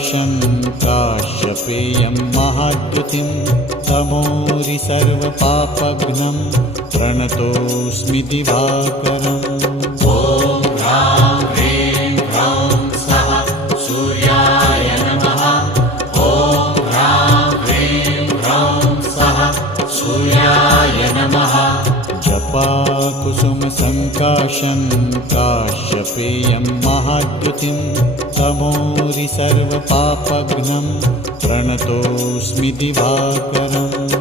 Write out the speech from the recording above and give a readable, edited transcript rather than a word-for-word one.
सङ्काशं काश्यपेयं महाद्युतिं तमोरि सर्वपापघ्नं प्रणतोऽस्मि दिवाकरम्। ॐ ह्रां ह्रीं ह्रौं सः सूर्याय नमः। ॐ ह्रां ह्रीं ह्रौं सः सूर्याय नमः। जपाकुसुमसङ्काशं काश्यपेयं महाद्युतिं तमोरि सर्वपापघ्नं प्रणतोऽस्मि दिवाकरम्।